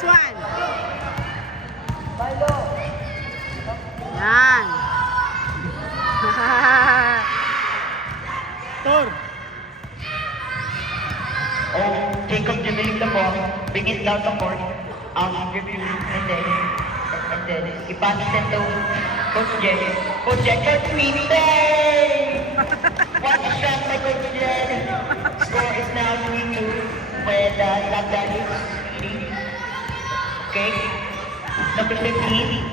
Nice one. Yan. Tor. Oh, Jacob dribbling the ball, bring it down the court, dribbling, and then he passes it to Coach Jen. Coach Jen, Coach Queenie! What a shot by Coach Jen! Score is now 3-2 with Lagdani leading. Okay, number 15,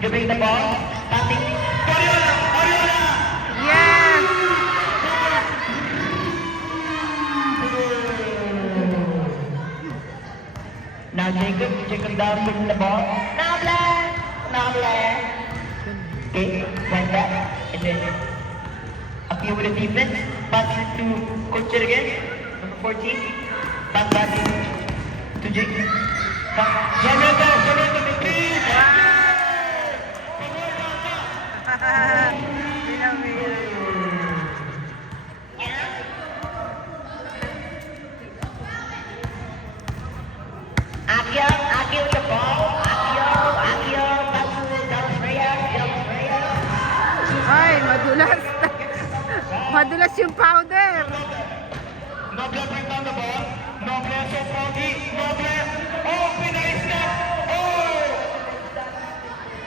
dribbling the ball, passing. Mariola! Mariola! Yes. Now Jacob down with the ball. Nabla. Okay, went back. And then up here with the defense. Pass it to Coach again. Number 14. Pass back to Jacob. Jamaica, Akio with the ball. Akio, Del Reyes. Ay, madulas. Madulas yung powder. Noble bring down the ball. Noble so foggy. Noble. Oh, Pinay step. Oh!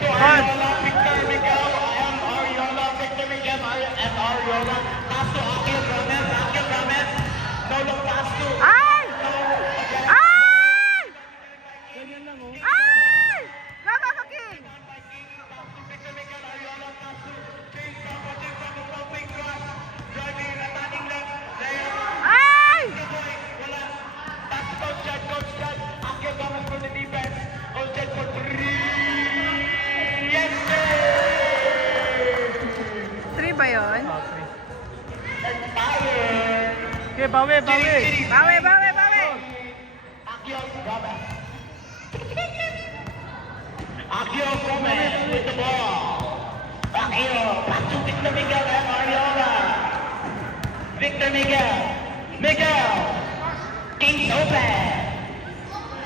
To Ariola, Victor Miguel. And Ariola, Victor Miguel. And Ariola. Pass to Akio Gomez. Akio Gomez. No look pass to. Ay! Ay! Ay! Go, go, go, King! Ay! Three ba yun? Okay, bawi. Bawi, bawi, bawi! Akio Gomez with the ball. Akio, pass to Victor Miguel and Ariola. Victor Miguel. King open.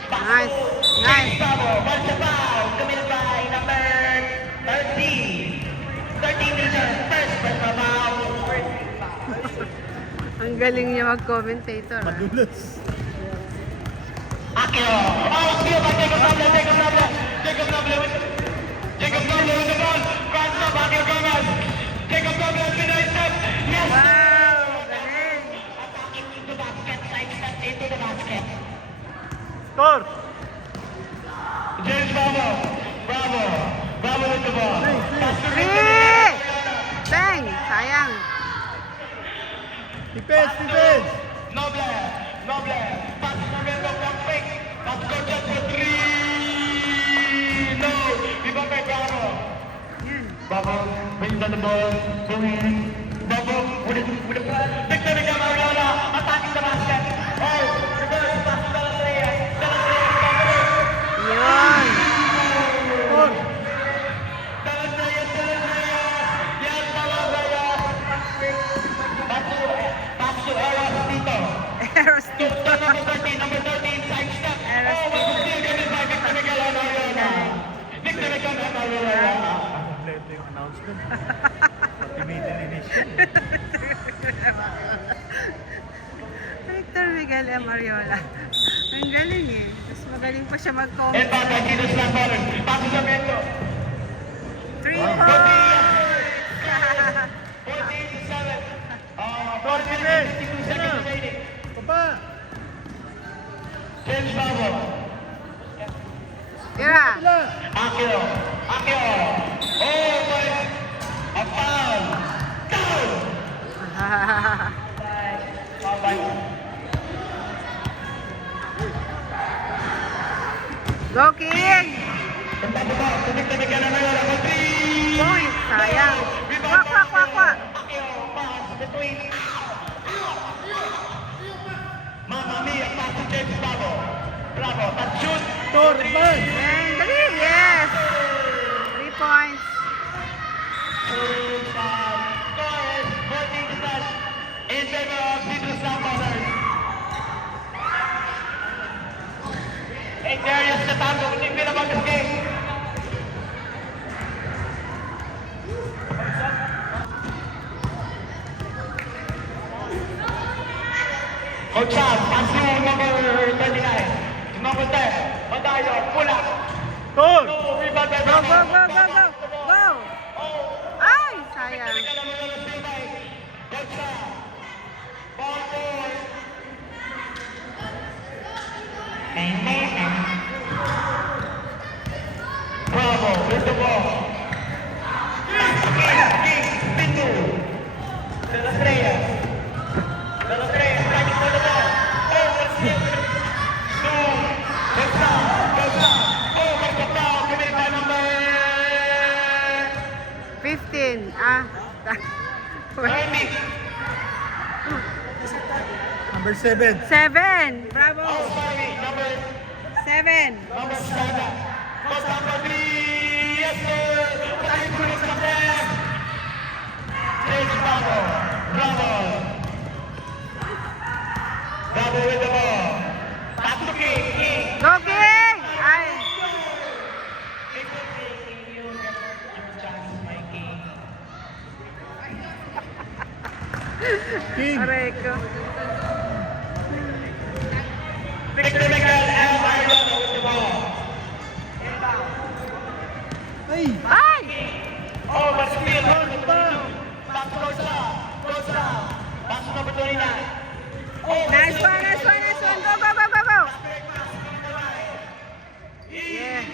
Nice. Nice. What's the foul? Committed by number 13. 13 meters. First foul. Ang galing niya mag-commentator. Ah. Madulas. Akio. Oh, steal by Jacob Noble with the ball. Runs up Akio Gomez. Jacob Noble with a step. Yes. Wow! Galing! Attacking into basket. Side step into the basket. Tor. James Bravo with the ball. Pass to Victor Three! Miguel. Bang! Sayang. Defense. Noble. Pass to Miguel from fake. Pass to Jet for 3. No. Viva Bravo. Yun. Bravo brings down the ball. Bravo with the pass. Victor Miguel Ariola attacking the basket. Oh, reverse pass to Del Reyes. Yun. Tor. Del Reyes. Yes, Del Reyes. Pass to Eros Tito. Eros To number 13, side step. Eros Oh, still getting by Victor Miguel Ariola. Victor Miguel Ariola. Kompleto yung announcement. Pati maiden initial. Victor Miguel M. Ariola. Ang galing eh. Mas magaling pa siya And mag-comment. back by Tito Slamballer. Pass to Zamento. 3 points! 14-7. 52 seconds remaining. Papa. James Bravo. Tira! Akio. Oh, my. A foul. Down. Foul by. Go, King! Tentang the ball to Victor Miguel Ariola for 3. Point! Sayang! Kwa! Akio pass between. Mamma mia, pass to James Bravo. But shoot. Tor. Bang. Bang! Galing! Yes! 3 points! Score is 14-7 in favor of Tito Slamballer. Darius Tatango, hindi pinamagaske. Coach Sam, pass to number 29. Number 10, Madayo, pula. Tor! No, rebound by Go, go, go, go, go! Go! Ay, sayang. Coach Sam, ball four. Bravo, with the ball. King, Pinto. De La Estrella. De La Estrella, fighting for the ball. Oh, what's the no. Goes down. Oh, what's the foul committed by number 15. Ah. 30. Number 7. 7. Bravo. Oh, sorry, number 7. 7. Goes down for 3. Yes, sir. Time to the ball. James Bravo. Bravo. Bravo with the ball. Back to King. Go, King! Ay. King! Aray ko. Victor Miguel and Mariano with the ball. Ay! Ay! Oh, but still, back to Rosa. Back to number 29. Oh, Nice one, nice one, nice one. Go, go, go, go, go. Yeah.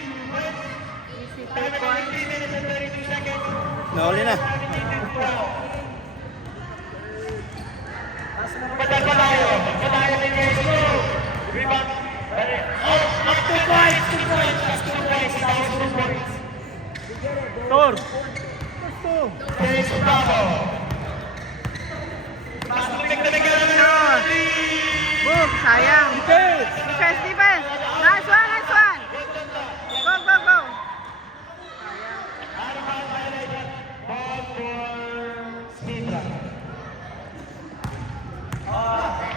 Easy 2 points. 3 minutes and 32 seconds. Nauli na. Patayo din yung score. Rebound. Oh, up 2 points. 2 points. That's 2 points. That was 2 points. Tor! James Bravo. Pass to Victor Miguel. Boom, sayang. Defense! Defense, defense. Nice one, nice one. Go, go, go. Ball for Sidra.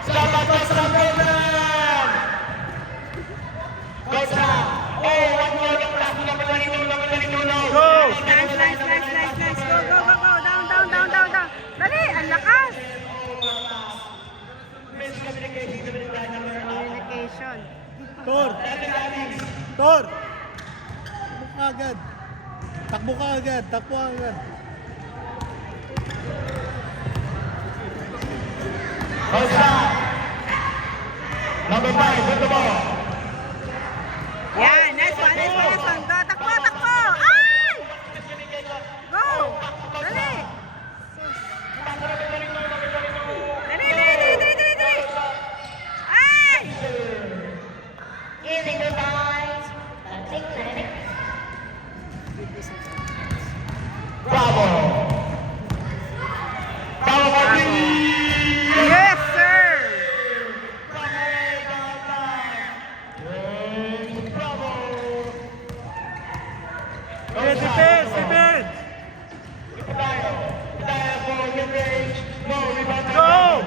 Stop at the program. Goes down. Oh, one more. Pass to number 22 now. Go! Nice, nice, nice, nice, nice. Go, go, go, go. Down, down, down, down, down. Dali, ang lakas. Communication. Tor! Tor! Takbo ka agad. Takbo ka agad. Goes down. Number 5 with the ball. Yan, nice one, nice one, nice one. Go, takbo, takbo. Ay! Go. Dali. Dali, dali, dali, dali, dali, dali. Ay! Easy goodbye. Bravo. Bravo for Yes, sir. Bravo. Defense! Defense! Patayo for mid-range. No, rebound. Go!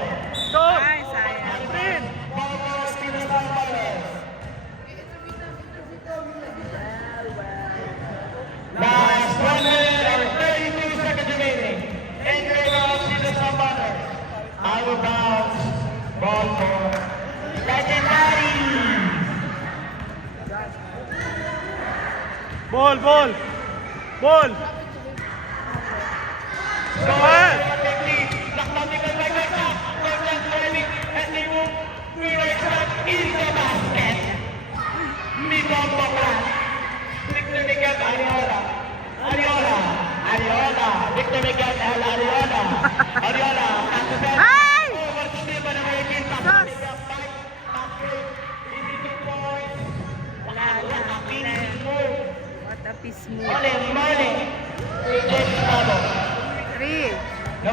Stop! Ay, sayang. Pin! Ball for Steven Gonzalez. Last 1 minute and 32 seconds remaining. In favor of Steven Gonzalez. Out of bounds. Ball for Legendary. Ball! Ball! Ball! Go ahead. Nakmatikan by Gota. Gota driving and they move. In the basket. Dito ang baklas. Victor Miguel Ariola. Victor Miguel L. Ariola. Back to bed. Ay! Over to Steve and American. Back to Miguel. Fight. Basket. Easy 2 points. Wala na. Finish move. What a piece move. Money. James Bravo. 3. No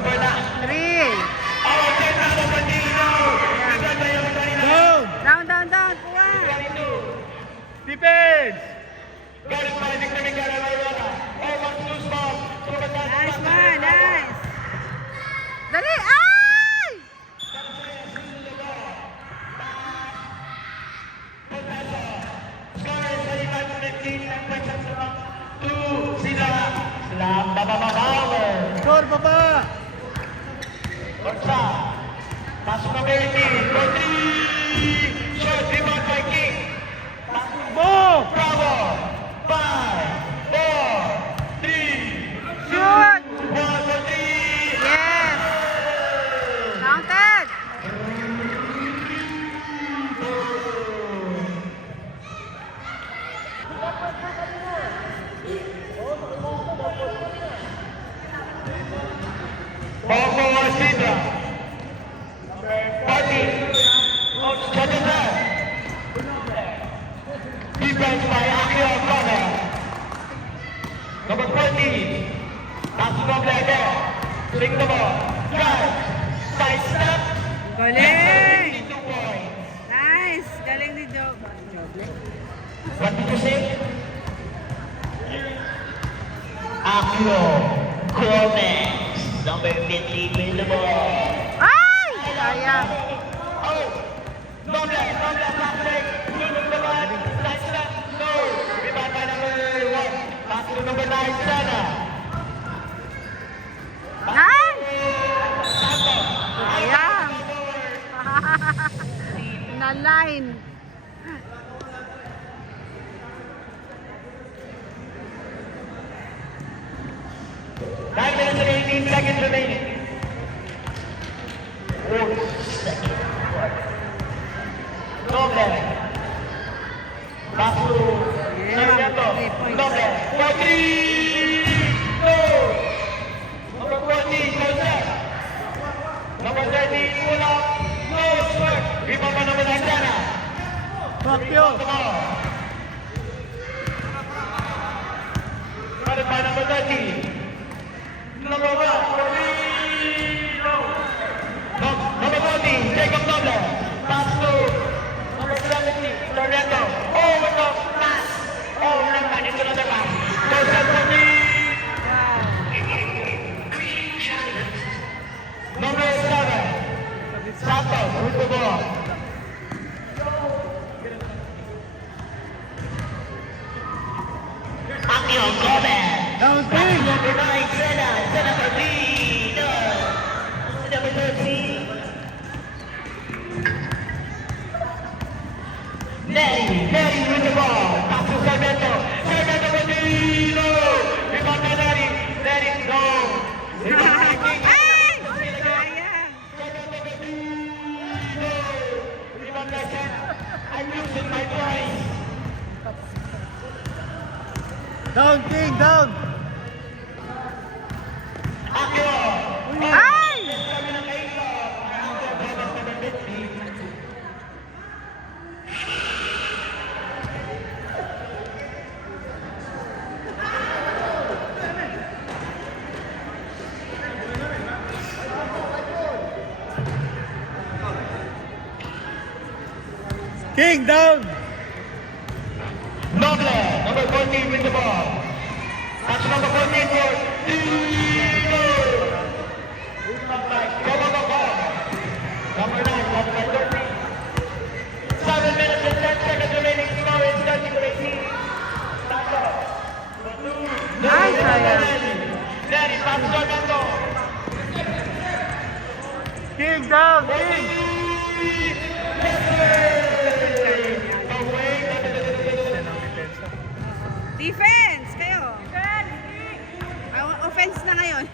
Sa. Pasok na Bertie. Rodri. Short rebound by King. Boom! Bravo. 5, 4, 3, Shoot! 1, Rodri. Yes! Counted! Bobo Asida. Party. Coach Jonathan. Defense by Akio Brother. Number 20. National player there. Swing the ball. Drive. Side step. Galing! 2 points. Nice! Galing ni Job. What did you say? Akio Gomez. Number 50 with the ball. Ay! Sayang. Oh! Noble, back leg, moving the ball, side step, no! Rebound by number 1, pass to number 9, Sana. Nice! Santos. Sayang. Na-line. Nine minutes and 18 seconds remaining. 4 seconds. Noble. Pass to Sarmiento. Noble. 43. No! Number 14, Joseph. Number 13, Pula. No sweat. Rebound by number 9, Sana. Fuck you! Come on. Got it by number 13. Number 1, Rodrigo. Number 14, Jacob Noble. Pass to number 17, Sarmiento. Over the pass. Oh, naman, ito na naman. Joseph Rodrigo. Number 7, Santos with the ball. Akio Gomez. Down big! Number 9, Sena. Sena Perdido. Number 13. Neri with the ball. Pass to Sarmiento. Sarmiento Perdido. Rebound by Neri. Neri, no. Rebound by King. Ay! Sayang. Sarmiento Perdido. Rebound by Sena. I'm losing my voice. Down, King, down! Akio. Ay! Kami ng Kaiso. Number 50. King, down! Noble, number 14 with the ball. That's number 14 for Dino. Go, go, go, go. Number 9, number 13. 7 minutes and 10 seconds remaining. Score is 30-18. Santo. Ay, sayang. Daddy, pass to Santo. King, down! King! Defense! Kayo! Offense na ngayon.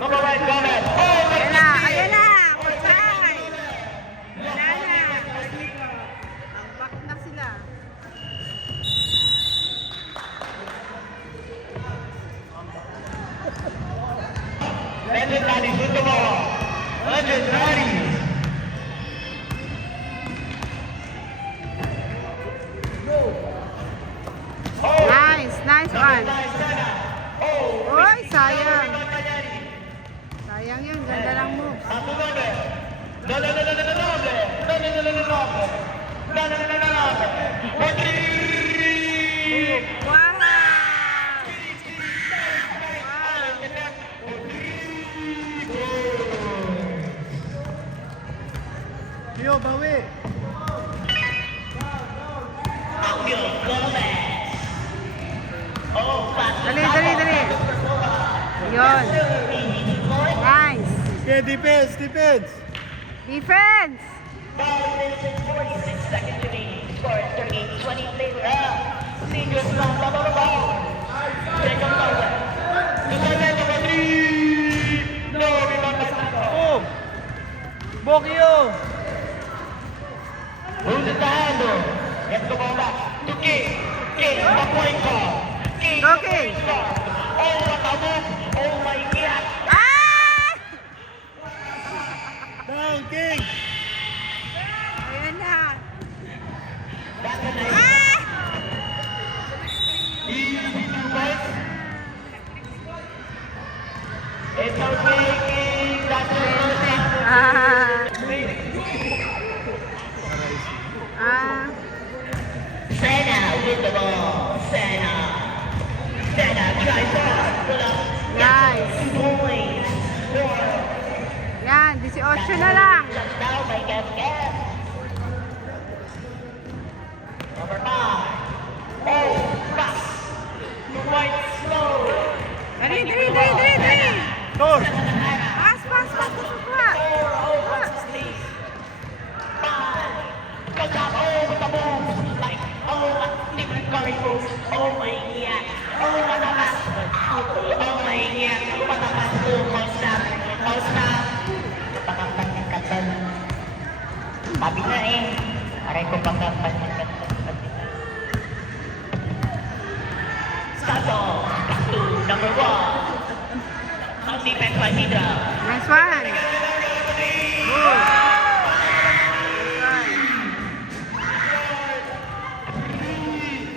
Number 1, Gomez. Oh, Ayan na! Ayan na! Kutsay! Wala na! Ang back na sila. Legend Daddy, shoot the ball. Legend Daddy. Oh, Nice! Nice one! Oh, Uy! Sayang! Sayang yun. Ganda lang moves. Paso Noble. No, no, no, no, no, no, Noble. No, no, no, no, no, Noble. No, no, no, no, no, Noble. Rodrigo. Wow! Tio, bawi! Akio Gomez. Oh, pass. Dali, dali, dali. Yun. Nice. Okay, defense, defense. Defense. 5 minutes and 46 seconds remaining. Score is 38-20 in favor of Senior Strong. Ball. Jacob Moses. Defender number 3. No, rebound by Santos. Oh! Bokyo! Who's at the handle? Gets the ball back to King. King, the point guard. King, Go, the King. point guard. Oh, what a move. Oh my God. Ah! Down, King! Ayan na. That's a nice. Ah! Easy 2 points. It's okay, King. That's your first hit. Ah. Ah. Senna with the ball. Senna tries hard. Pull up. Nice. 2 points. 4. Yan, 18 na lang. Touchdown by Kev. Number 5. Oh, pass. To White slow. Dali. Tor! Pass. Kuha. Goes up, oh, with the moves. Like, oh, what different curry moves. Oh my God. Oh, what a pass. Oh my God. What a pass to Costa. Patangkat-ngkatan. Sabi nga eh. Aray ko pagkapaningkatan. Sato. Back to number 1. On defense by Hydra. Nice one. Good.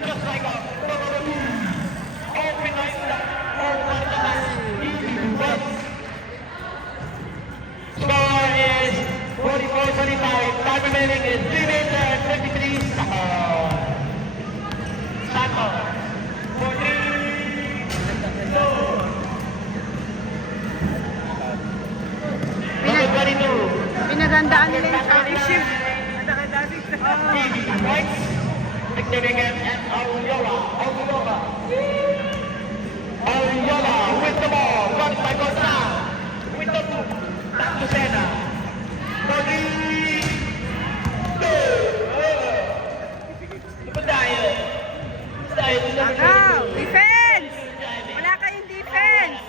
Just like a open like that. Oh, what a pass. Score is 44-25. Time remaining is 3 minutes and 53 seconds. Sato. 4-3. Number 22. Pinagandaan nila yung championship. Points. Significant and Ariola with the ball. Runs by Costa. With the move. Back to Senna. 40. Tayo. Agaw. Defense. Wala kayong defense.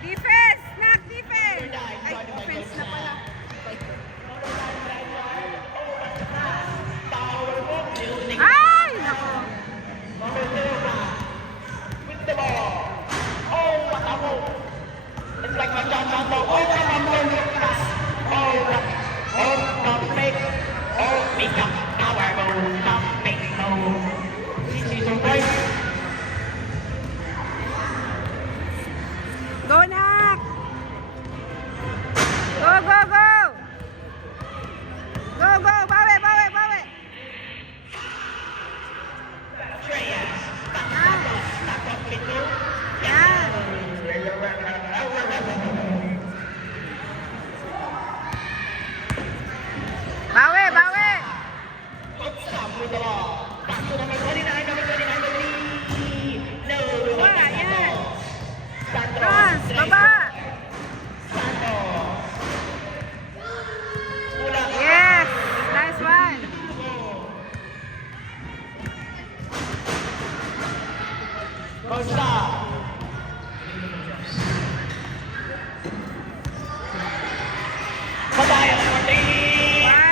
Defense. Knock defense. Ay, defense na pala. Ay, nako. With the ball. Oh, what a move. It's like a shot on the oh, what a move. The fake. Oh, make up power move. The fake move. This is a break. Go, Nak. Go. Bawi. Treyas. Back up with you. Yan. Bawi. Stop with the ball. Back to number 29, number 3. No, Wala, yan. Santos. Pass. Baba. Santos. Mula. Yes. Nice one. Costa. Mataya. 40. Wow.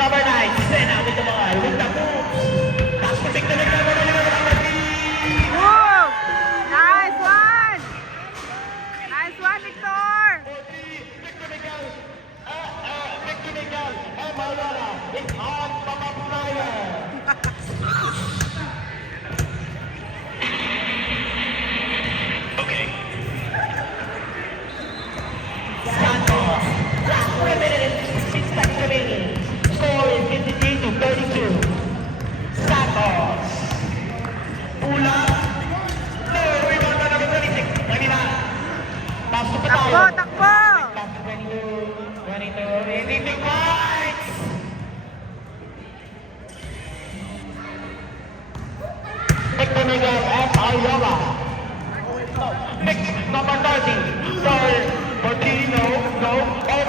Number 9, Senna with the ball. With the moves. Pass to Victor number 3. Woo. Nice one. Victor. Victor Miguel. And Maulana. It's on Papapunaya. Okay. Santos. Last 4 minutes. 6 seconds remaining. Score is 53-32. Victor Miguel and Ayala. Next, number 30, Sir Martino, no, oh,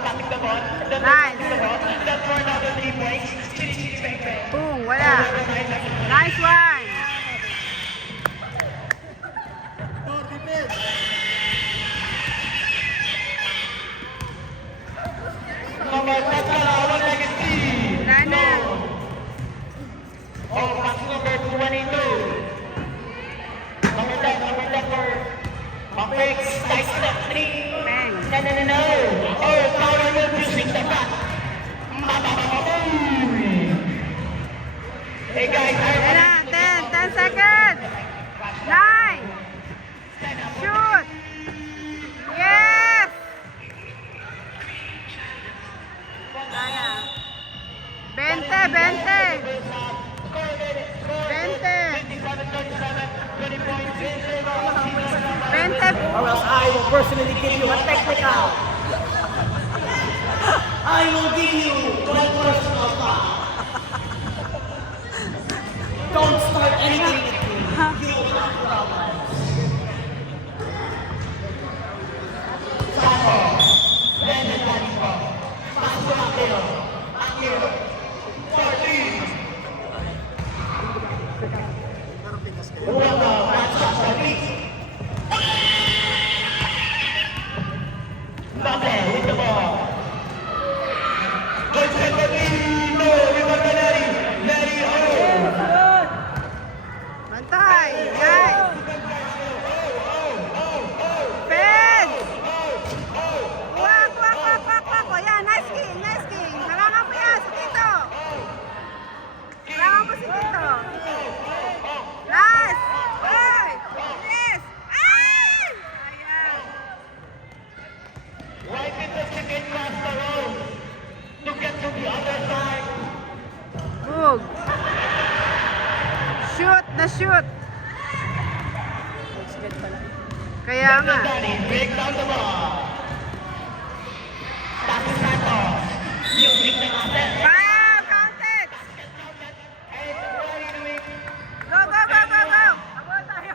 passing the ball, then Nice. the ball, that's for another 3 points. Chitty, chitty, bang, bang. Boom, wala. Nice one. Number 10, Legacy. Wala na. Oh, passing number 22. Number 10 for Mapix, side step 3. Bang. No. Oh, power move using the back. Hey guys, Wala na. 10 seconds. 9. Shoot. Yes. Kaya. 20. 20. Or else I will personally give you a technical. I will give you my personal foul. Don't start anything with me. You will not without me. with the ball. Bantay. Guys. Pen. Kuha. Yan, nice king. Harangan mo yan si Tito. Harangan mo si Tito. Nice. Oy. Yes. Ay! Ayan. Right in the second cross the road to get to the other side. Bug. Shoot. Kaya nga. Danny breaks down the ball. Tapos Santos using the concept. Wow, counted. And ready to win. Go. Abot tayo.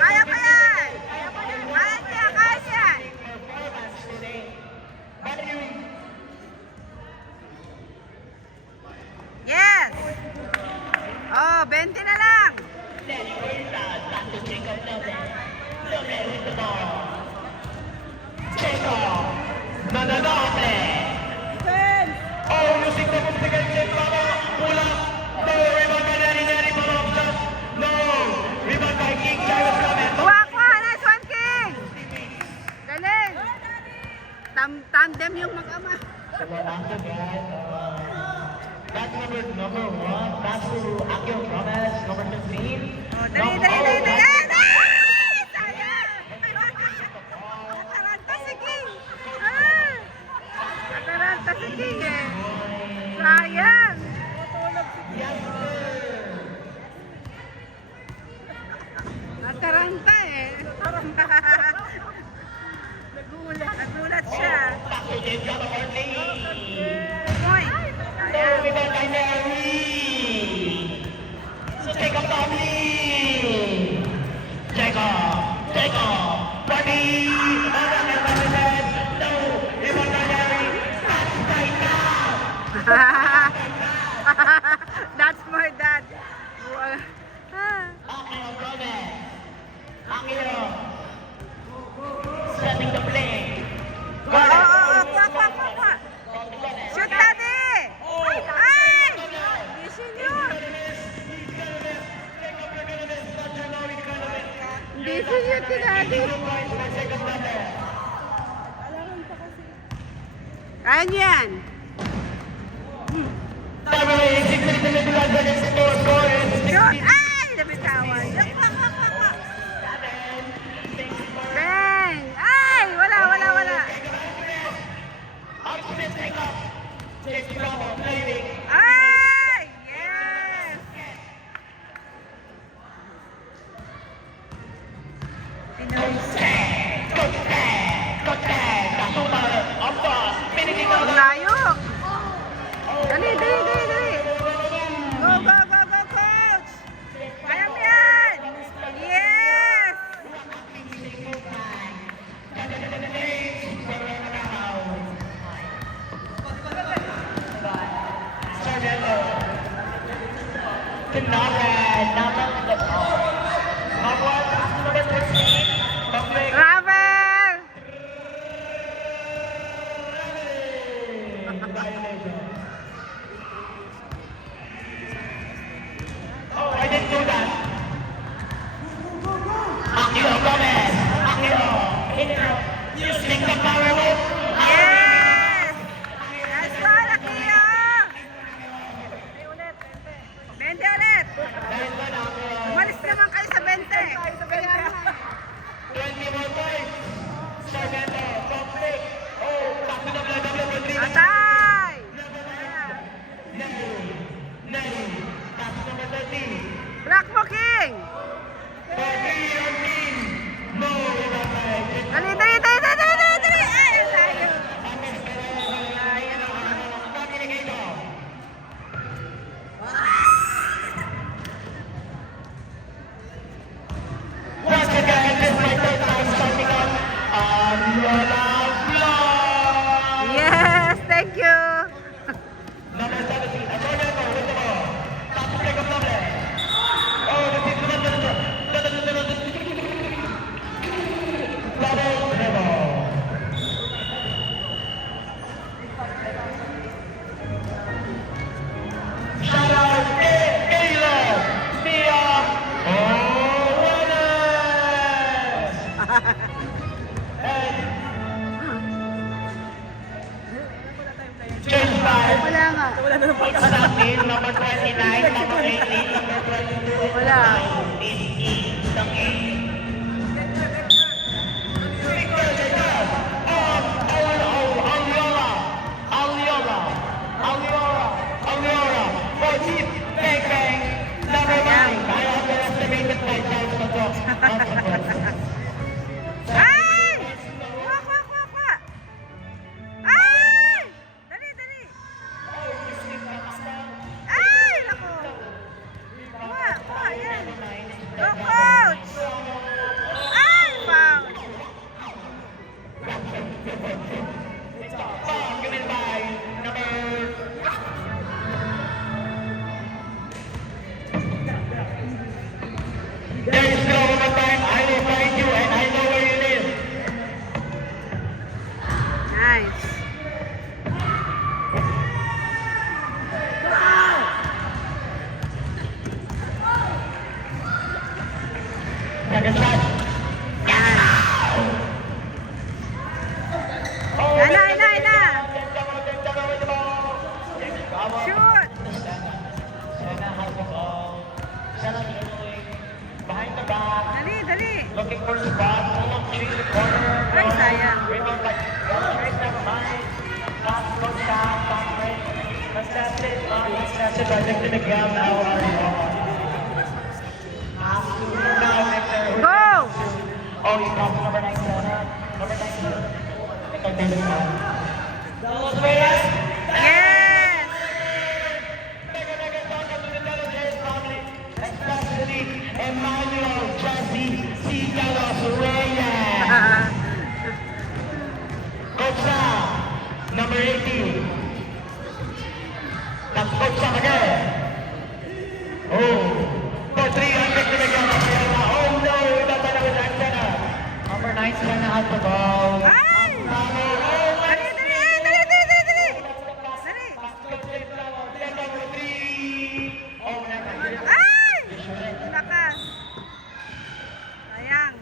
Kaya pa yan. Kaya yan. Performance today. But you Yes. Oh, 20 na lang. Danny Huerta, Santos Jacob Lobe with the ball. Jacob, Nananate. Oh, using the move against the ball. Pull up. No, rebound by Neri, ball off shot. No, rebound by King Jairus Gomez. Kuha. Nice one, King. Galing. Tandem yung mag-ama. So after that, that's number 1. That's to Akio Gomez, number 15. Oh, dali. Nice! Sayang! Ataranta si King. Ataranta si King eh. Sayang! Ataranta eh. Nagulat siya. Akio James got a hard lead. Hoy! No, Sayang. rebound by Neri. So Jacob Tomley. Jacob. Buddy. No, rebound by Neri. That's right now. That's my dad. Akio Gomez. Akio. Setting the play. Kuha. Shoot, daddy! Ay! Vision yun! Vision yun si daddy. Kaya niyo yan. Shoot! Ay! Nabitawan. Bang! Ay! Wala. Ay! Yes! Ang layo! Dali! Go! Naran. Naran. Number 13. Public. Ravel! Oh, I didn't do that. Akio Gomez. Akio. In and out. Using the power move. Yes! That's all, Akio! 20 ulit! Umalis naman kayo sa 20. Kaya nga. 20 more points. Sargento. Complete. Oh, back to the WWE. Atay! Nay. Back to number 30. Black mo, King! 40 on team. No, Dali, dali, dali, dali, dali, dali, dali! Ay, ang tayo. Once again, this is my third time starting up. Lola Vlog. Yes, thank you! Number 17, Antonio with the ball. Top break of number. Oh, this is double dribble. Shout out to Caleb Mia Owens. And change by Wala nga. it's Satin, number 29, number 18, number 22. Wala. Is Taki. Aliola, 14, bang bang, number 9. I underestimated myself as well. Ay! Kuha, kuha, kuha, kuha! Ay! Dali, dali! Ay! Naku! Kuha, kuha, yan! Go, coach! Ay! Foul! Given by number. There is no more time. I will find you and I know where you live. Nice! Second shot. Oh, Ina, ina, ina! with the ball. Shoot! Senna has the ball. Senna dribbling. Behind the back. Dali, dali! Looking for spot. Along change the corner. Ay, sayang. Dribbling like straight never mind. Pass goes down. Back right. That's it. That's it. I think to the ground now. Now if they're Go! oh, you got number 9 Senna. Number 9 Senna. I think I did it now. Yes! Especially Emmanuel Jazzy Cigalos Reyes. Coach Sam, number 18. That's Coach Sam again. Oh, for 300 kilograms. Oh no, that's another Senna. Number 9 Senna has the ball. Ay! Dali, dali, ay, dali, dali, dali, dali! Dali! Ay! Lakas! Sayang!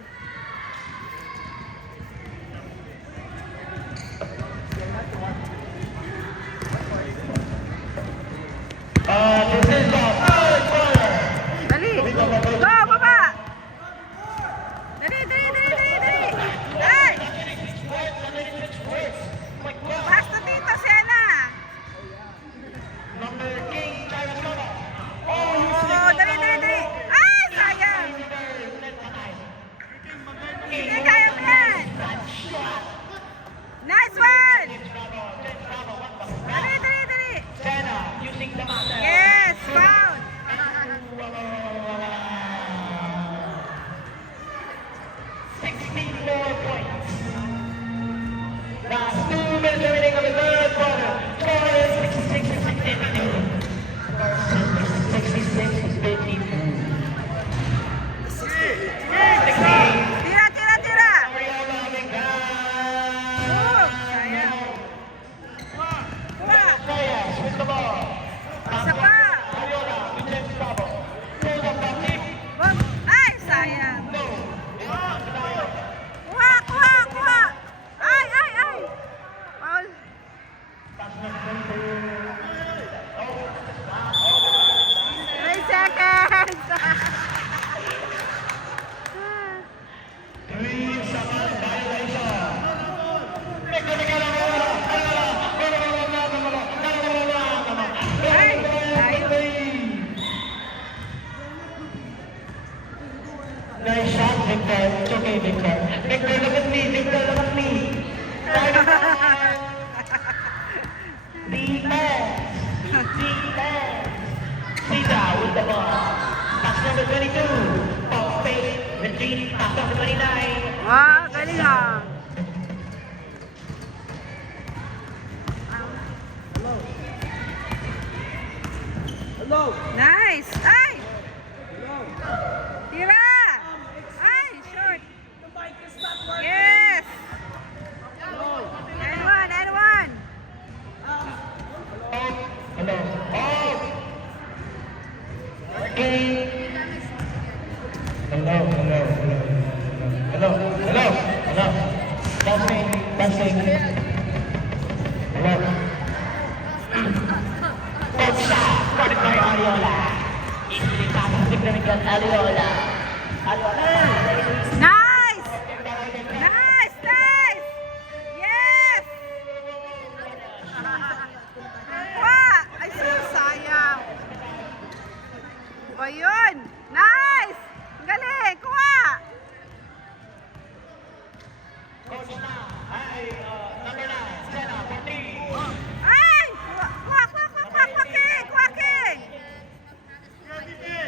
3 seconds! Ay, tayo. Nice shot, Victor. It's okay, Victor. Victor, look at me. Victor, look at me. Defense. Defense. Sita with the ball. Pass number 22. Off fake. Retreat. Pass number 29. Wow, galing ah. Nice! Ay! Tira! Ay, short! Yes! And one, and one! Hello. Oh! Okay. Hello, hello, hello. Hello, hello, hello. Passing, passing. Hello. Coach, guarded by Ariola. Easily passing significant Ariola. Ariola. Nice! Nice! Nice! Yes! Wow! Ay, sayang. O yun! Nice! Galing! Kuha! Coach na. Ay, number 9. Sena, 14. Ay! Kuha! Kuha! Kuha! Kuha! Kuha! Kuha! King! Kuha! King!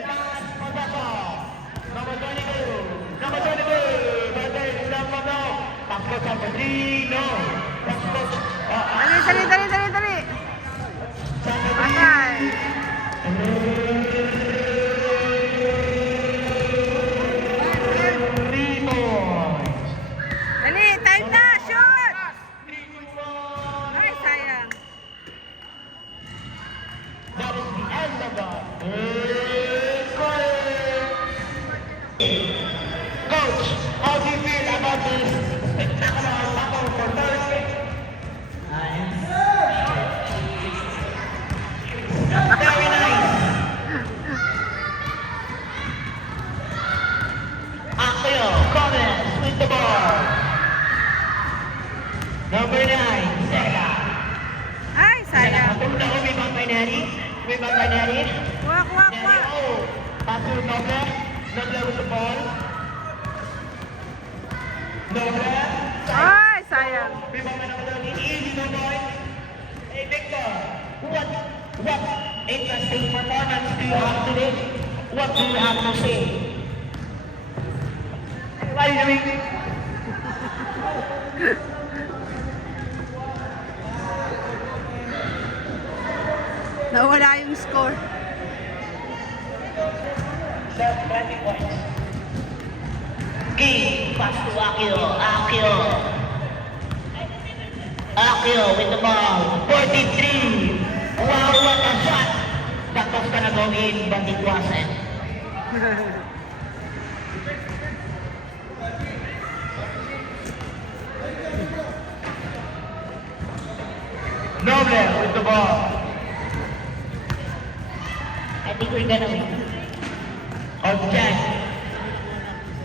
Last Modaco. Number 22. Number 22. Batay ng Mono. Takbo sa Padrino. Takbo. Dali! Dali! Dali! Dali! Dali! Patay! Dali! Time na! Shoot! Ay, sayang. That is the end of the third quarter. Coach, how do you feel about this spectacular battle for Thursday? Very nice. Akio Gomez with the ball. Number 9, Sela. Ay, sayang. Punta ko, may bang Neri? May bang Neri? Kuha! Kuha! Kuha! Oh, pass to Noble. Noble with the ball. Noble. Ay, sayang. May bang naman easy no boy. Hey Victor, what interesting performance do you have today? What do you have to say? What are you doing? Nawala yung score. 20 points. Key, pass to Akio. Akio with the ball. 43. Wow, what a shot. That was gonna go in, but it wasn't. Noble with the ball. I think we're gonna win. Object.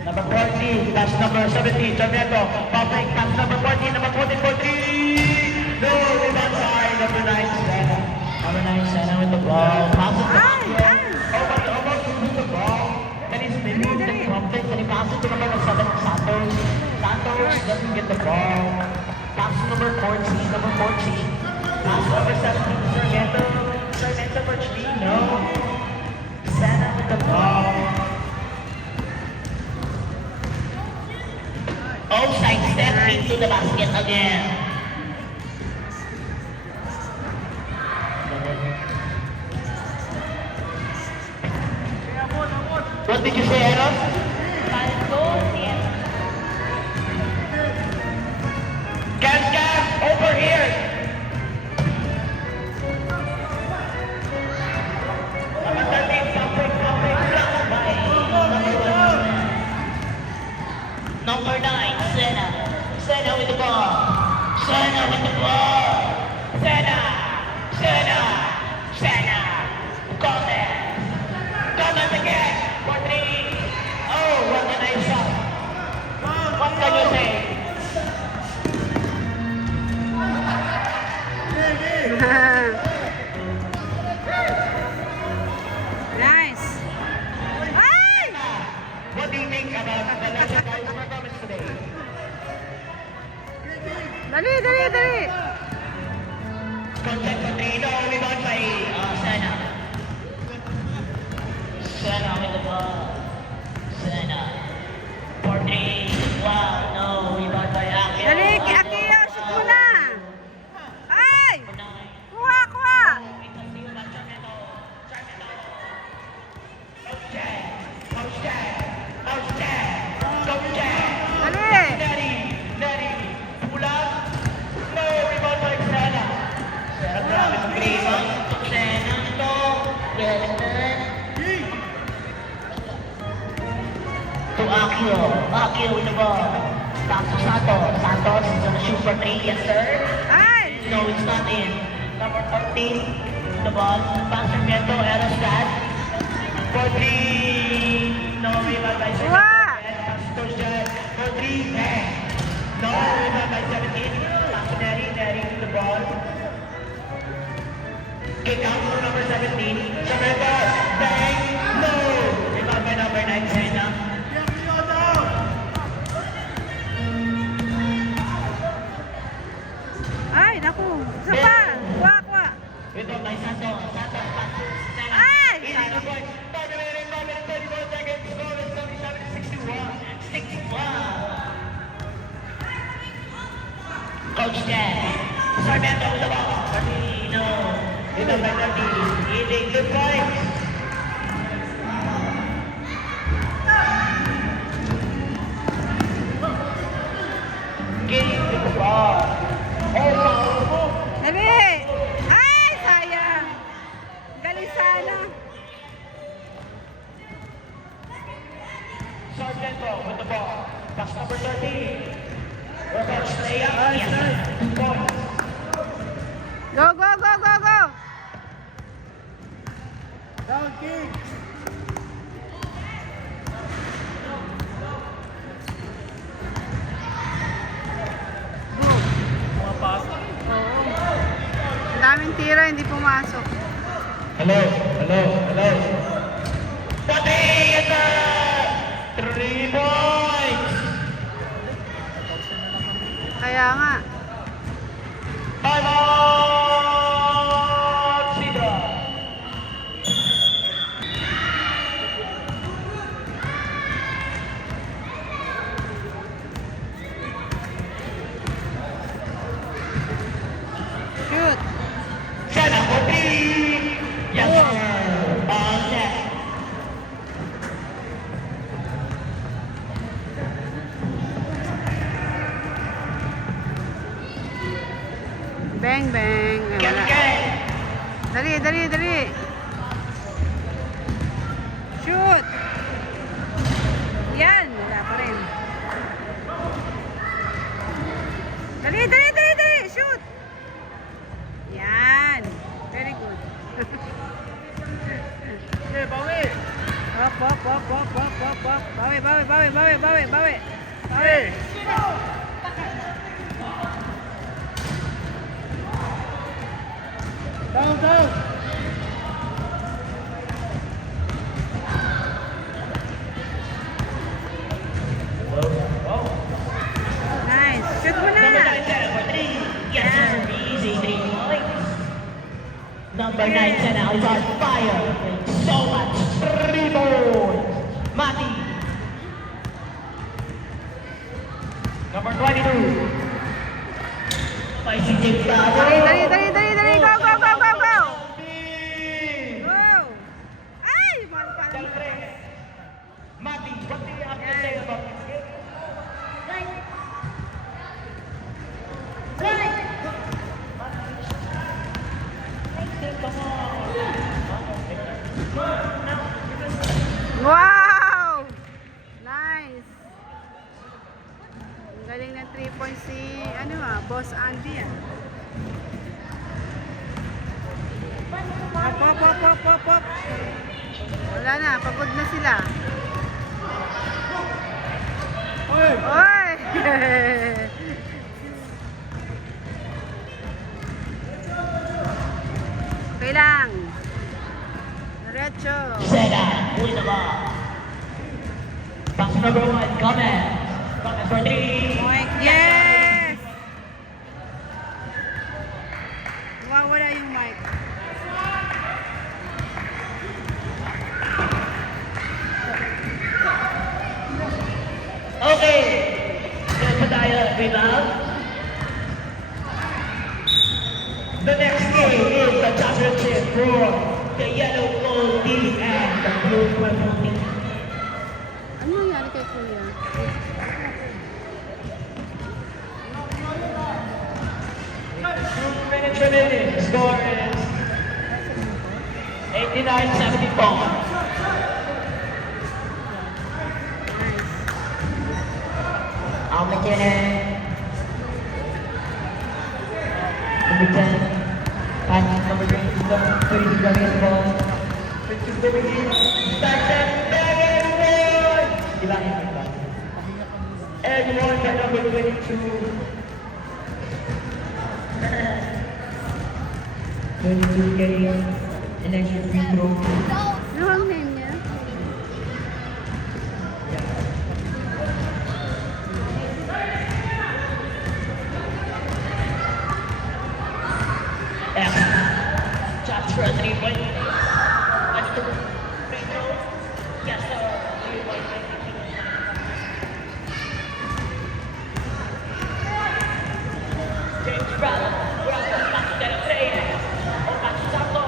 Number 40, that's number 70, Janeto. Public, that's number 14, number 14, 14. No, rebound side, number 9, Sena. Number 9, Sena with the ball. Passes to Akio. Almost with the ball. Then he's moving the conflict, and he passes to number 7, Santos. Santos doesn't get the ball. Pass to number 14, number 14. Pass to number 17, Sargento. Sargento for Chino. Sena with the ball. Outside step into the basket again. What did you say, Eros? Gas, over here. Number 13, something, blocked by number 9, Sena. Sena with the ball. Sena with the ball. Sena. Nice. Ay! What do you think about the Legend guys' performance today? Dali, dali, dali. Contact Patrino, rebound by Sena. Sena with the ball. Sena. 4-3. Wow, no. Rebound by Akio. Dali, Akio, shoot mo na. Ay! Kuha, kuha. Dali. Neri. Pulang. No. Rebound by Sena. Sena grabe mag-rebound. Sena to. Ganun. To Akio. Akio with the ball. Back to Santos. Santos is gonna shoot for 3. Yes, sir. Ay! No, it's not in. Number 14, the ball. Pasamiento, Erostat. 4-3. No, rebound by 17. Wow. Pastor for 3. No, rebound by 17. Neri to the ball. Kick out for number 17. Sabrina, bang. No. Rebound by number 9, Sena. Ay, naku. Isa pa. Kuha, kuha. Rebound by Santos. Santos, passes. Sena. Ay! Easy to point. 5 minutes, 34 seconds. Score is 77-61. 61. Coach Ted. Sarmiento with the ball. Martino. Rebound by 30. Easy, good points. Game with the ball. Dali. Ay, sayang. Galing sana. Sarmiento with the ball. Pass number 13. Rebound layup. Yes, sir. Points. Go, go, go, go, go. Down kick. Pumapasok. Oo. Ang daming tira, hindi pumasok. Hello. Pati! Ito! 3 points! Kaya nga. Time out! Sidra! Shoot. Sana for 3! Yes, sir! All net! Bang, bang. Ay, wala. Get! Dali, dali, dali. Shoot. Yan. Wala pa rin. Dali, dali, dali, dali. Shoot. Yan. Very good. Okay, bawi. Hop, hop, hop, hop, hop, hop, hop. Bawi, bawi, bawi, bawi, bawi, bawi. Hey. Down. Nice. Shoot mo na. Number 9, Sana for 3! Yes, sir! Easy 3 points! Number 9, Sana is on fire with so much rebounds! Mati! Number 22! By CJ Flowers! Dali, dali, dali, dali, dali. Go, go, go, go, go. Go. Ay, mahal pa lang. Mati, what do you have to say about this game? Wow! Nice. Ang galing ng 3 points si, Boss Andy Hop, hop, hop, hop, hop, hop. Wala na, pagod na sila. Oy. Oy! Okay lang. Diretso. Sega, huli na ba? Box number 1, comment. Comment for 3. Moink. Yes! Wala yung mic. Okay. Ito tayo, rebound. The next game is the championship for the yellow gold team and the blue purple team. Ano nangyari kay Kuya? 2 minutes remaining. The score is 89-74. Ang McKinnon. Number 10. Pass number 22. 32 coming the ball. 22 coming in. Back and one. Ilang yung iba? And one by number 22. 22 getting an extra free throw. Ano ang name niya? Shots for a 3-point. That's the free throw. Yes, sir. 3-point. James Brown. Back to the play. Oh, back to Sako.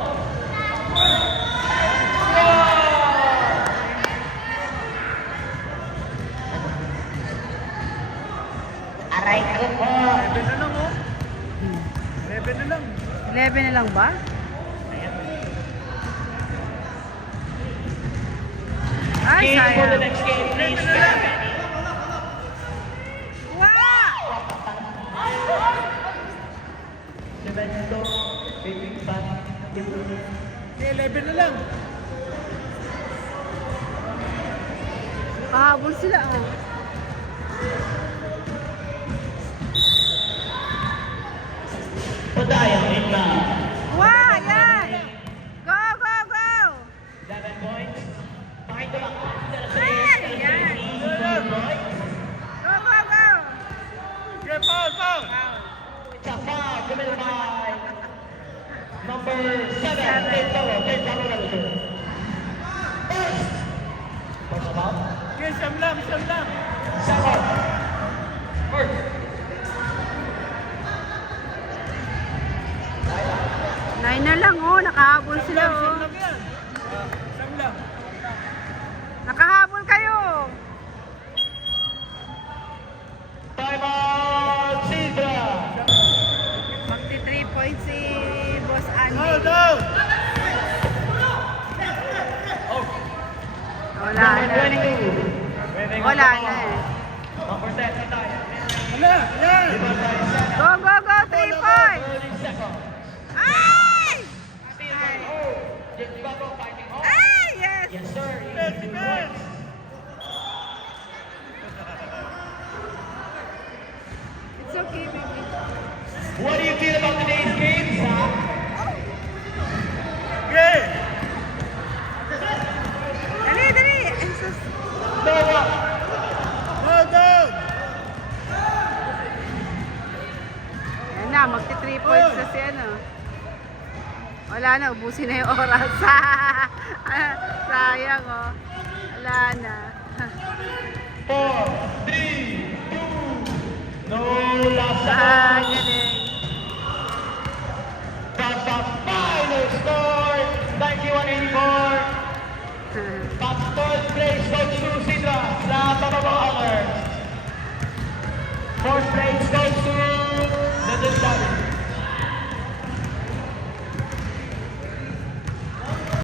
Aray ko po. 11 na lang oh. 11 na lang. 11 na lang ba? Ay, Game for the sayang. next game, please. Get ready. Wow! Lorenzo, big pass. Okay, 11 na lang. Pahabol sila ah. Padayon in Wow! Yan! Go, go, go! 11 points. Behind the back. Ay! Yan! Go, go, go! Okay, foul, foul. It's a foul committed by number 7, Pedro. First foul. Okay, siyam lang, siyam lang. Second. First. 9 na lang oh, nakahabol sila Siyam oh. lang yan. Siyam lang. Nakahabol kayo! Time out, Sidra. 53 points si Boss Go, Andy. go. Wala Number na. 22. Wala na eh. Number 10, tayo. Wala, yan. Go, go, go! 3 points! 30 seconds. Ay! James Bravo fighting hard. Ay! Yes! Yes, sir. Defense, defense. It's okay, baby. What do you feel about today's game, Zach? Okay. Dali, dali! Ay, sus. Noah. Go, go. Ayan na, magti-3 points na si ano. Wala na, ubusin na yung oras. Sayang oh. Wala na. 4, 3, 2. No last shot.